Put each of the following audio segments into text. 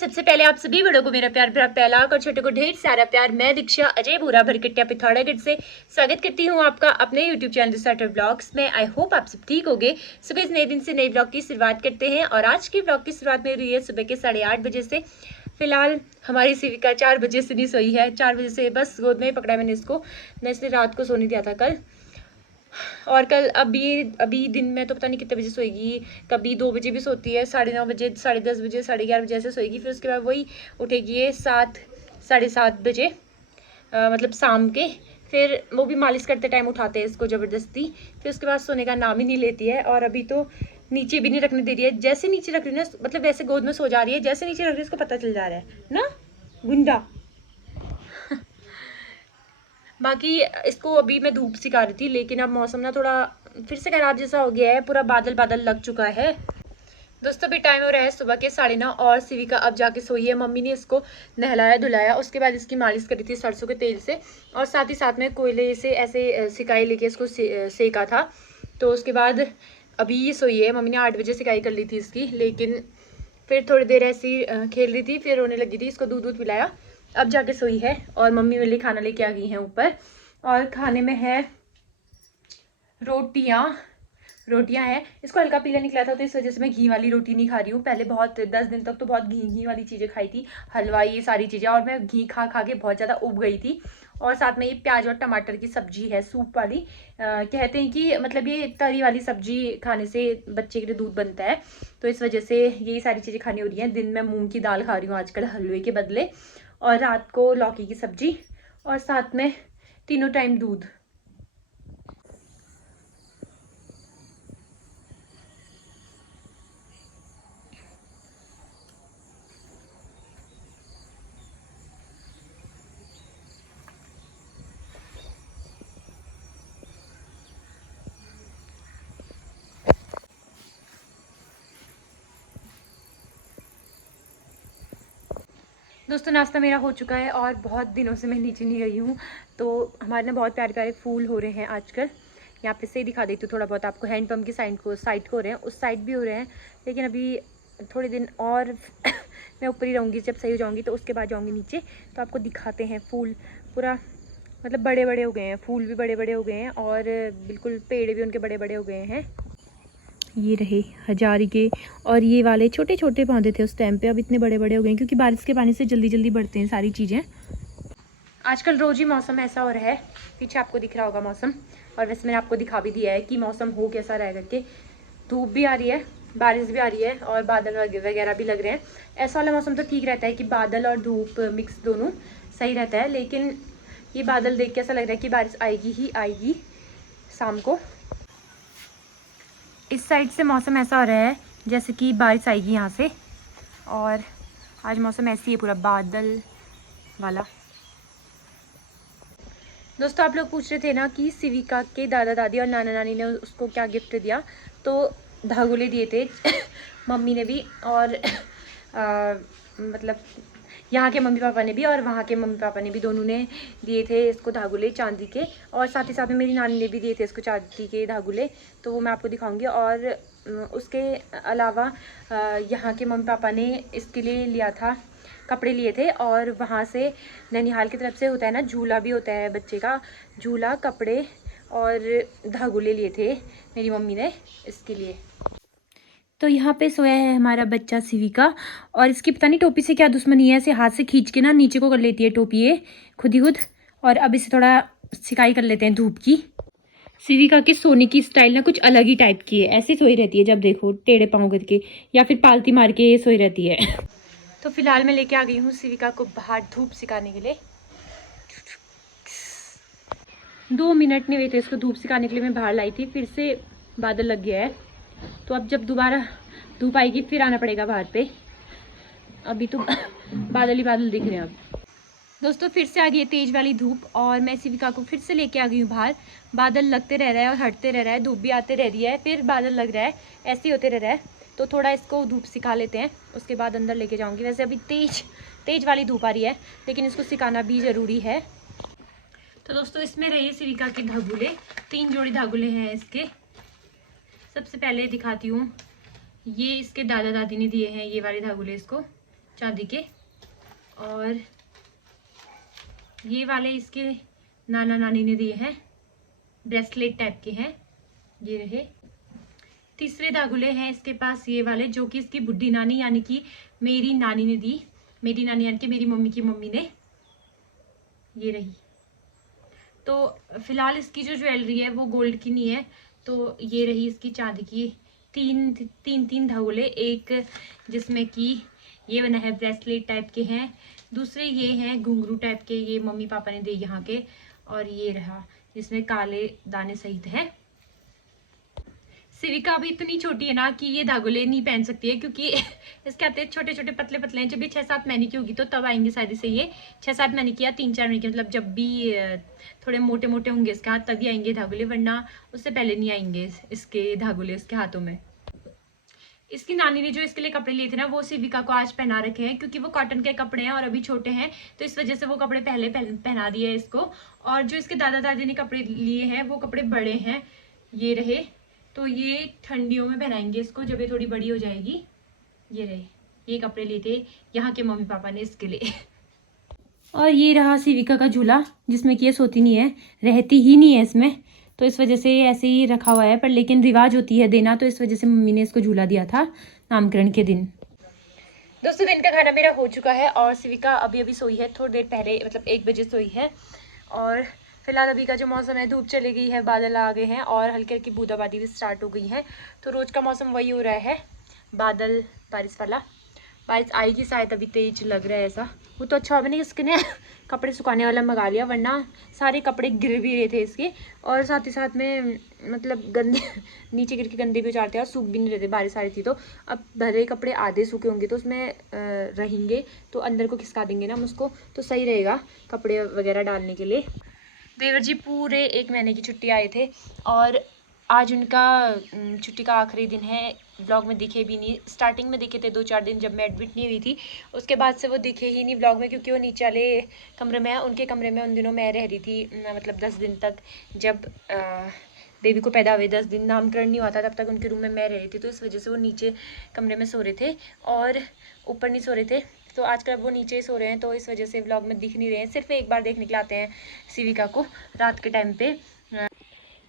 सबसे पहले आप सभी बड़ों को मेरा प्यार भरा पहला और छोटे को ढेर सारा प्यार। मैं दीक्षा अजय भूरा भरकटिया पिथौरागढ़ से स्वागत करती हूँ आपका अपने YouTube चैनल स्टार्टर ब्लॉग्स में। आई होप आप सब ठीक होंगे। सुबह इस नए दिन से नए ब्लॉग की शुरुआत करते हैं और आज की ब्लॉग की शुरुआत में रही है सुबह के 8:30 बजे से। फिलहाल हमारी सेविका 4 बजे से नहीं सोई है। 4 बजे से बस गोद में ही पकड़ा मैंने इसको, मैं इसने रात को सोने दिया था कल। और कल अभी दिन में तो पता नहीं कितने बजे सोएगी, कभी 2 बजे भी सोती है, 9:30 बजे, 10:30 बजे, 11:30 बजे ऐसे सोएगी। फिर उसके बाद वही उठेगी ये 7 साढ़े 7 बजे, मतलब शाम के। फिर वो भी मालिश करते टाइम उठाते हैं इसको ज़बरदस्ती। फिर उसके बाद सोने का नाम ही नहीं लेती है। और अभी तो नीचे भी नहीं रखने दे रही है। जैसे नीचे रख रही है ना, मतलब वैसे गोद में सो जा रही है, जैसे नीचे रख रही है उसको पता चल जा रहा है ना गुंडा। बाकी इसको अभी मैं धूप सिखा रही थी, लेकिन अब मौसम ना थोड़ा फिर से खराब जैसा हो गया है, पूरा बादल बादल लग चुका है। दोस्तों अभी टाइम हो रहा है सुबह के 9:30 और सिविका अब जाके सोई है। मम्मी ने इसको नहलाया धुलाया, उसके बाद इसकी मालिश करी थी सरसों के तेल से, और साथ ही साथ में कोयले से ऐसे सिकाई लेके इसको सेका था। तो उसके बाद अभी ये सोई है। मम्मी ने 8 बजे सिकाई कर ली थी इसकी, लेकिन फिर थोड़ी देर ऐसी खेल रही थी, फिर रोने लगी थी, इसको दूध पिलाया, अब जाके सोई है। और मम्मी मेरे लिए खाना लेके आ गई हैं ऊपर, और खाने में है रोटियां हैं। इसको हल्का पीला निकला था तो इस वजह से मैं घी वाली रोटी नहीं खा रही हूँ। पहले बहुत 10 दिन तक तो बहुत घी वाली चीज़ें खाई थी, हलवा ये सारी चीज़ें, और मैं घी खा के बहुत ज़्यादा उब गई थी। और साथ में ये प्याज और टमाटर की सब्जी है, सूप वाली। कहते हैं कि मतलब ये तरी वाली सब्जी खाने से बच्चे के लिए दूध बनता है, तो इस वजह से यही सारी चीज़ें खानी हो रही हैं। दिन में मूंग की दाल खा रही हूँ आजकल हलवे के बदले, और रात को लौकी की सब्जी, और साथ में तीनों टाइम दूध। दोस्तों नाश्ता मेरा हो चुका है और बहुत दिनों से मैं नीचे नहीं गई हूँ। तो हमारे ना बहुत प्यारे प्यारे फूल हो रहे हैं आजकल। यहाँ पे से दिखा देती हूँ थोड़ा बहुत आपको। हैंडपम्प की साइड को हो रहे हैं, उस साइड भी हो रहे हैं, लेकिन अभी थोड़े दिन और मैं ऊपर ही रहूँगी। जब सही हो जाऊँगी तो उसके बाद जाऊँगी नीचे, तो आपको दिखाते हैं फूल। पूरा मतलब बड़े बड़े हो गए हैं, फूल भी बड़े बड़े हो गए हैं, और बिल्कुल पेड़ भी उनके बड़े बड़े हो गए हैं। ये रहे हजारी के, और ये वाले छोटे छोटे पौधे थे उस टाइम पे, अब इतने बड़े बड़े हो गए हैं क्योंकि बारिश के पानी से जल्दी जल्दी बढ़ते हैं सारी चीज़ें। आजकल रोज ही मौसम ऐसा हो रहा है, पीछे आपको दिख रहा होगा मौसम। और वैसे मैंने आपको दिखा भी दिया है कि मौसम हो कैसा रह करके। धूप भी आ रही है, बारिश भी आ रही है, और बादल वगैरह भी लग रहे हैं। ऐसा वाला मौसम तो ठीक रहता है कि बादल और धूप मिक्स दोनों सही रहता है, लेकिन ये बादल देख के ऐसा लग रहा है कि बारिश आएगी ही आएगी शाम को। इस साइड से मौसम ऐसा हो रहा है जैसे कि बारिश आएगी यहाँ से, और आज मौसम ऐसी है पूरा बादल वाला। दोस्तों आप लोग पूछ रहे थे ना कि सिविका के दादा दादी और नाना नानी ने उसको क्या गिफ्ट दिया, तो धागुले दिए थे मम्मी ने भी, और मतलब यहाँ के मम्मी पापा ने भी और वहाँ के मम्मी पापा ने भी, दोनों ने दिए थे इसको धागुले चांदी के। और साथ ही साथ में मेरी नानी ने भी दिए थे इसको चांदी के धागुले, तो वो मैं आपको दिखाऊंगी। और उसके अलावा यहाँ के मम्मी पापा ने इसके लिए लिया था, कपड़े लिए थे, और वहाँ से ननिहाल की तरफ से होता है ना झूला भी होता है बच्चे का, झूला, कपड़े और धागुले लिए थे मेरी मम्मी ने इसके लिए। तो यहाँ पे सोया है हमारा बच्चा सिविका, और इसकी पता नहीं टोपी से क्या दुश्मनी है, ऐसे हाथ से खींच के ना नीचे को कर लेती है टोपी ये खुद ही खुद। और अब इसे थोड़ा सिकाई कर लेते हैं धूप की। सिविका की सोने की स्टाइल ना कुछ अलग ही टाइप की है, ऐसे सोई रहती है जब देखो टेढ़े पाँव करके, या फिर पालती मार के सोई रहती है। तो फिलहाल मैं लेके आ गई हूँ सिविका को बाहर धूप सिखाने के लिए। 2 मिनट नहीं हुए थे इसको धूप सिखाने के लिए मैं बाहर लाई थी, फिर से बादल लग गया है। तो अब जब दोबारा धूप आएगी फिर आना पड़ेगा बाहर पे। अभी तो बादल ही बादल दिख रहे हैं। अब दोस्तों फिर से आ गई है तेज वाली धूप, और मैं सिविका को फिर से लेके आ गई हूँ बाहर। बादल लगते रह रहा है और हटते रह रहा है, धूप भी आते रह रही है, फिर बादल लग रहा है, ऐसे ही होते रह रहा है। तो थोड़ा इसको धूप सिखा लेते हैं, उसके बाद अंदर लेके जाऊँगी। वैसे अभी तेज वाली धूप आ रही है, लेकिन इसको सिखाना भी ज़रूरी है। तो दोस्तों इसमें रही सिविका के धागुले, 3 जोड़ी धागुले हैं इसके। सबसे पहले दिखाती हूँ, ये इसके दादा दादी ने दिए हैं ये वाले धागुले इसको, चांदी के। और ये वाले इसके नाना नानी ने दिए हैं, ब्रेसलेट टाइप के हैं, ये रहे। तीसरे धागुले हैं इसके पास ये वाले, जो कि इसकी बुढ़ी नानी यानी कि मेरी नानी ने दी, मेरी नानी यानी कि मेरी मम्मी की मम्मी ने, ये रही। तो फिलहाल इसकी जो ज्वेलरी है वो गोल्ड की नहीं है, तो ये रही इसकी चांदी की तीन धागुले, एक जिसमें कि ये बना है ब्रेसलेट टाइप के हैं, दूसरे ये हैं घुंघरू टाइप के, ये मम्मी पापा ने दिए यहाँ के, और ये रहा जिसमें काले दाने सहित है। सिविका अभी इतनी छोटी है ना कि ये धागुले नहीं पहन सकती है, क्योंकि इसके आते छोटे छोटे पतले पतले हैं। जब भी 6-7 महीने की होगी तो तब आएंगे शायद से, ये 6-7 महीने की या 3-4 महीने की, मतलब जब भी थोड़े मोटे मोटे होंगे इसके हाथ तभी आएंगे धागुले, वरना उससे पहले नहीं आएंगे इसके धागुले उसके हाथों में। इसकी नानी ने जो इसके लिए कपड़े लिए थे ना, वो सिविका को आज पहना रखे हैं, क्योंकि वो कॉटन के कपड़े हैं और अभी छोटे हैं, तो इस वजह से वो कपड़े पहले पहना दिए इसको। और जो इसके दादा दादी ने कपड़े लिए हैं वो कपड़े बड़े हैं, ये रहे, तो ये ठंडियों में पहनाएंगे इसको जब ये थोड़ी बड़ी हो जाएगी। ये रहे, ये कपड़े लिए थे यहाँ के मम्मी पापा ने इसके लिए। और ये रहा सिविका का झूला, जिसमें कि ये सोती नहीं है, रहती ही नहीं है इसमें, तो इस वजह से ऐसे ही रखा हुआ है, पर लेकिन रिवाज होती है देना, तो इस वजह से मम्मी ने इसको झूला दिया था नामकरण के दिन। दोस्तों दिन का खाना मेरा हो चुका है और सिविका अभी अभी सोई है, थोड़ी देर पहले, मतलब 1 बजे सोई है। और फिलहाल अभी का जो मौसम है, धूप चली गई है, बादल आ गए हैं और हल्की हल्की बूंदाबांदी भी स्टार्ट हो गई है। तो रोज़ का मौसम वही हो रहा है, बादल बारिश वाला। बारिश आएगी शायद, अभी तेज लग रहा है ऐसा। वो तो अच्छा नहीं इसके ने कपड़े सुखाने वाला मंगा लिया, वरना सारे कपड़े गिर भी रहे थे इसके, और साथ ही साथ में मतलब गंदे नीचे गिर के गंदे भी हो जाते हैं और सूख भी नहीं रहते, बारिश आ रही थी तो। अब भले कपड़े आधे सूखे होंगे तो उसमें रहेंगे, तो अंदर को खिसका देंगे ना हम उसको, तो सही रहेगा कपड़े वगैरह डालने के लिए। देवर जी पूरे 1 महीने की छुट्टी आए थे और आज उनका छुट्टी का आखिरी दिन है। व्लॉग में दिखे भी नहीं, स्टार्टिंग में दिखे थे 2-4 दिन जब मैं एडमिट नहीं हुई थी, उसके बाद से वो दिखे ही नहीं व्लॉग में, क्योंकि वो नीचे वाले कमरे में है, उनके कमरे में उन दिनों मैं रह रही थी, मतलब 10 दिन तक, जब बेबी को पैदा हुए 10 दिन नामकरण नहीं हुआ था तब तक उनके रूम में मैं रह रही थी, तो इस वजह से वो नीचे कमरे में सो रहे थे और ऊपर नहीं सो रहे थे। तो आजकल वो नीचे ही सो रहे हैं, तो इस वजह से व्लॉग में दिख नहीं रहे हैं। सिर्फ एक बार देखने के लिए आते हैं सिविका को रात के टाइम पे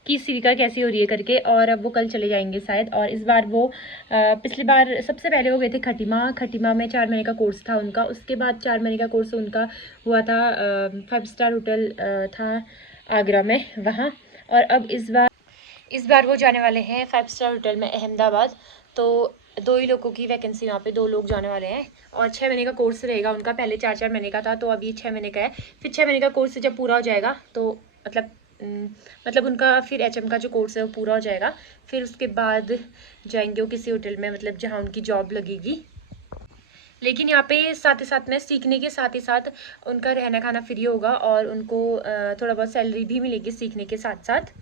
कि सिविका कैसी हो रही है करके, और अब वो कल चले जाएंगे शायद। और इस बार वो पिछली बार सबसे पहले वो गए थे खटीमा में 4 महीने का कोर्स था उनका, उसके बाद 4 महीने का कोर्स उनका हुआ था 5 स्टार होटल था आगरा में, वहाँ। और अब इस बार वो जाने वाले हैं 5 स्टार होटल में अहमदाबाद, तो 2 ही लोगों की वैकेंसी, वहाँ पे 2 लोग जाने वाले हैं। और 6 महीने का कोर्स रहेगा उनका, पहले 4-4 महीने का था, तो अब ये 6 महीने का है। फिर 6 महीने का कोर्स जब पूरा हो जाएगा तो मतलब उनका फिर HM का जो कोर्स है वो पूरा हो जाएगा, फिर उसके बाद जाएंगे वो किसी होटल में, मतलब जहाँ उनकी जॉब लगेगी। लेकिन यहाँ पे साथ ही साथ में सीखने के साथ ही साथ उनका रहना खाना फ्री होगा और उनको थोड़ा बहुत सैलरी भी मिलेगी सीखने के साथ साथ।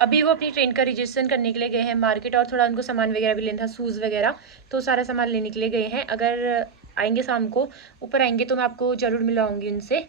अभी वो अपनी ट्रेन का रजिस्ट्रेशन करने के लिए गए हैं मार्केट, और थोड़ा उनको सामान वगैरह भी लेना था, शूज़ वगैरह, तो सारा सामान लेने के लिए गए हैं। अगर आएंगे शाम को, ऊपर आएंगे तो मैं आपको ज़रूर मिलाऊंगी उनसे।